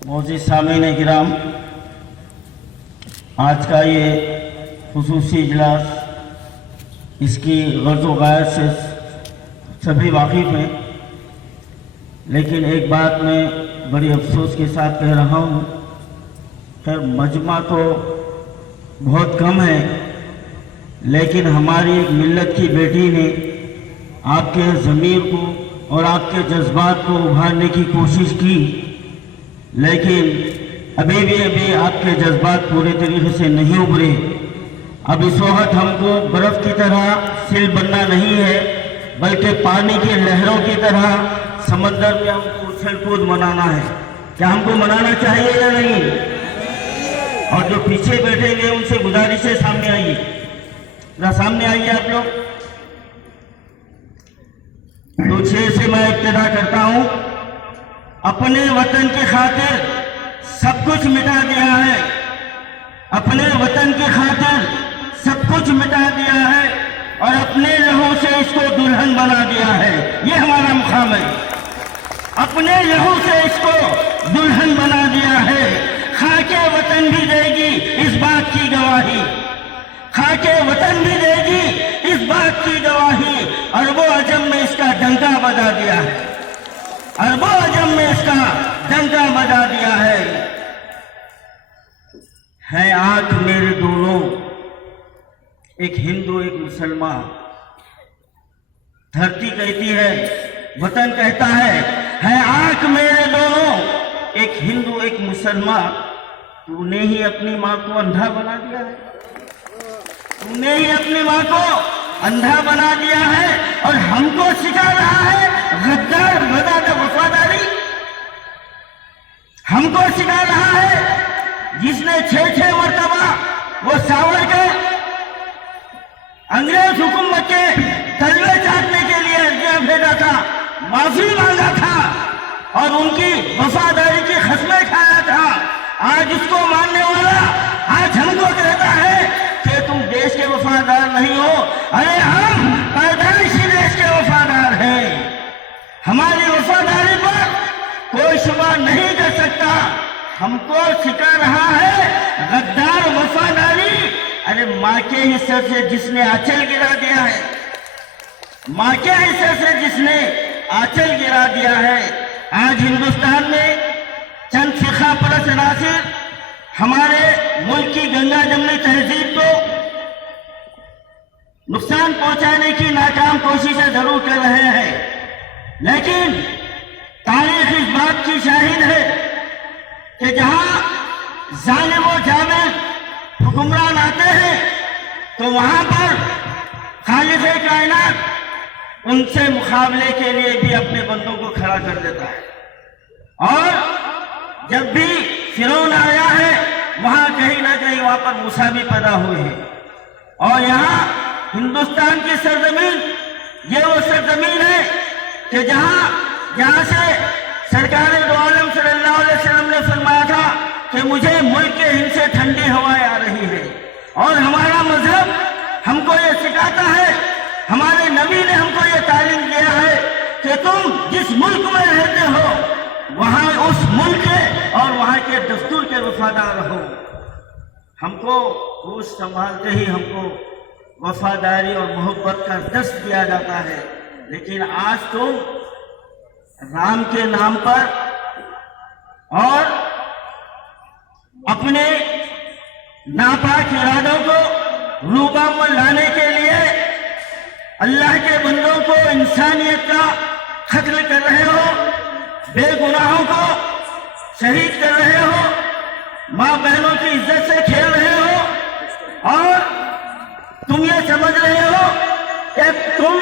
मोअज़्ज़िज़ सामीन किराम, आज का ये खुसूसी इजलास, इसकी गर्ज़ व गायत से सभी वाकिफ़ हैं, लेकिन एक बात मैं बड़ी अफसोस के साथ कह रहा हूँ। खैर मजमा तो बहुत कम है, लेकिन हमारी एक मिल्लत की बेटी ने आपके ज़मीर को और आपके जज्बात को उभारने की कोशिश की, लेकिन अभी आपके जज्बात पूरे तरीके से नहीं उभरे। अब इस वक्त हमको बर्फ़ की तरह सिल बनना नहीं है, बल्कि पानी की लहरों की तरह समंदर में हमको उछल कूद मनाना है। क्या हमको मनाना चाहिए या नहीं? और जो पीछे बैठे हुए उनसे गुजारिश है, सामने आइए, जरा सामने आइए आप लोग। तो 6 से मैं इब्तिदा करता हूँ। अपने वतन की खातिर सब कुछ मिटा दिया है, अपने वतन की खातिर सब कुछ मिटा दिया है और अपने लहू से इसको दुल्हन बना दिया है। ये हमारा मुकाम है। अपने लहू से इसको दुल्हन बना दिया है। खाके वतन भी देगी इस बात की गवाही, खाके वतन भी देगी इस बात की गवाही। अरबों अजम में इसका डंका बजा दिया है, अरबों अजम में इसका डंका बजा दिया है आंख मेरे दोनों, एक हिंदू एक मुसलमान। धरती कहती है, वतन कहता है आंख मेरे दोनों, एक हिंदू एक मुसलमान। तूने ही अपनी माँ को अंधा बना दिया है, तूने ही अपनी माँ को अंधा बना दिया है और हमको सिखा रहा है गद्दार वफादारी। हमको सिखा रहा है जिसने 6 मरतबा वो सावरकर अंग्रेज हुकूमत के तलवे चाटने के लिए अर्जियां भेजा था, माफी मांगा था और उनकी वफादारी की कसमें खाया था। आज उसको मानने वाला आज हमको कहता है कि तुम देश के वफादार नहीं हो। अरे हम पैदाइशी देश के वफादार हैं, हमारी वफादारी पर कोई शुबा नहीं कर सकता। हमको सिखा रहा है गद्दार वफादारी। अरे माँ के हिस्से से जिसने आंचल गिरा दिया है, माँ के हिस्से से जिसने आंचल गिरा दिया है। आज हिंदुस्तान में चंद फिक़ा परस्त अनासिर हमारे मुल्क की गंगा जमनी तहजीब को नुकसान पहुंचाने की नाकाम कोशिशें जरूर कर रहे हैं, लेकिन तारीख इस बात की शाहिद है कि जहां जालिम और जाबिर हुक्मरान आते हैं तो वहां पर खालिक़े कायनात उनसे मुकाबले के लिए भी अपने बंदों को खड़ा कर देता है। और जब भी फिरौन आया है वहां कहीं ना कहीं वहां पर मूसा भी पैदा हुए हैं। और यहाँ हिंदुस्तान की सरजमीन ये वो सरजमीन है कि जहां से सरकार दो आलम सल्लल्लाहु अलैहि वसल्लम ने फरमाया था कि मुझे मुल्क के हिंद से ठंडी हवाएं आ रही है। और हमारा मजहब हमको ये सिखाता है, हमारे नबी ने हमको ये तालीम दिया है कि तुम जिस मुल्क में रहते हो वहां उस मुल्क के और वहां के दस्तूर के वफादार रहो। हमको होश संभालते ही हमको वफादारी और मोहब्बत का दर्स दिया जाता है, लेकिन आज तो राम के नाम पर और अपने नापाक इरादों को रूबा में लाने के लिए अल्लाह के बंदों को इंसानियत का कत्ल कर रहे हो, बेगुनाहों को शहीद कर रहे हो, माँ बहनों की इज्जत से खेल रहे हो और तुम ये समझ रहे हो कि तुम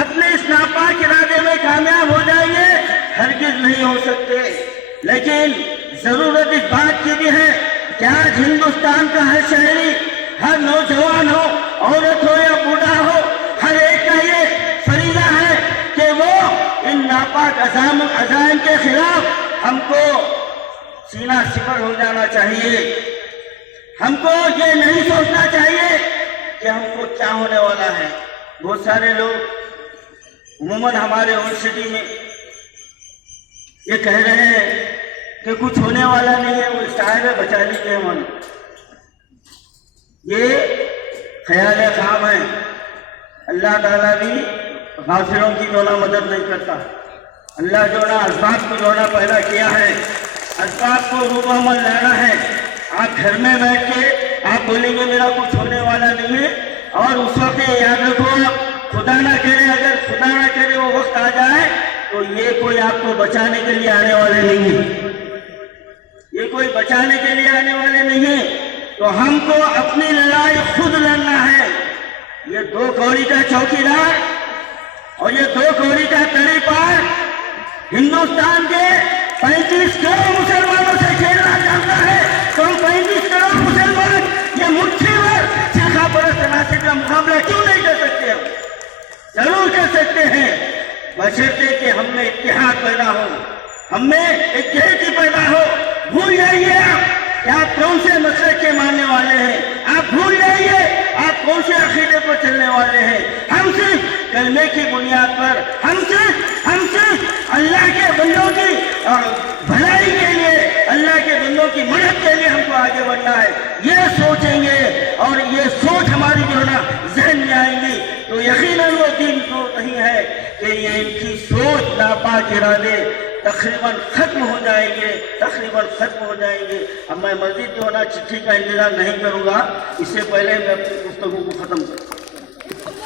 अपने इस नापाक इरादे में कामयाब हो जाएंगे। हरगिज नहीं हो सकते। लेकिन जरूरत इस बात की भी है कि आज हिंदुस्तान का हर शहरी, हर नौजवान हो, औरत हो या बूढ़ा हो, हर एक का ये फरीजा है कि वो इन नापाक अज़ाइम के खिलाफ हमको सीना सिपर हो जाना चाहिए। हमको ये नहीं सोचना चाहिए कि हमको क्या होने वाला है। बहुत सारे लोग उम्मन हमारे यूनिवर्सिटी में ये कह रहे हैं کہ کچھ ہونے والا نہیں ہے، وہ صاحب بچا لیجیے من، یہ خیال خام ہے۔ اللہ تعالیٰ بھی غافلوں کی جو نا مدد نہیں کرتا۔ اللہ جو نا اسباب کو جو نا پیدا کیا ہے، اسباب کو روح عمل لانا ہے۔ آپ گھر میں بیٹھ کے آپ بولیں گے میرا کچھ ہونے والا نہیں ہے، اور اس وقت یاد رکھو خدا نہ کرے، اگر خدا نہ کرے وہ وقت آ جائے تو یہ کوئی آپ کو بچانے کے لیے آنے والے نہیں ہیں، یہ کوئی بچانے کے لیے آنے والے نہیں ہیں۔ تو ہم کو اپنی لڑائی خود لڑنا ہے۔ یہ 2 کوڑی کا چوکیدار اور یہ 2 کوڑی کا تڑی پار ہندوستان کے 35 کروڑ مسلمانوں سے کھیلنا چاہتا ہے، تو ہم 35 کروڑ مسلمان یہ مٹھی بھر شیخا پرست عناصر کا مقابلہ کیوں نہیں کر سکتے؟ ہم ضرور کر سکتے ہیں، بشرطے کہ ہم میں اتحاد پیدا ہو، ہم میں ایک یکجہتی پیدا ہو۔ بھول جائیے آپ کہ آپ کون سے مسلک کے ماننے والے ہیں، آپ بھول جائیے آپ کون سے عقیدے پر چلنے والے ہیں۔ ہم صرف کلمے کی بنیاد پر، ہم صرف اللہ کے بندوں کی بھلائی کے لیے، اللہ کے بندوں کی مدد کے لیے ہم کو آگے بڑھنا ہے، یہ سوچیں گے اور یہ سوچ ہماری جو ہے نا ذہن میں آئیں گی تو یقیناً وہ دین تو نہیں ہے کہ یہ ان کی سوچ ناپاک ارادے تقریباً ختم ہو جائیں گے۔ اب میں مزید جو ہے نا چٹھی کا انتظار نہیں کروں گا، اس سے پہلے میں اپنی گفتگو کو ختم کروں۔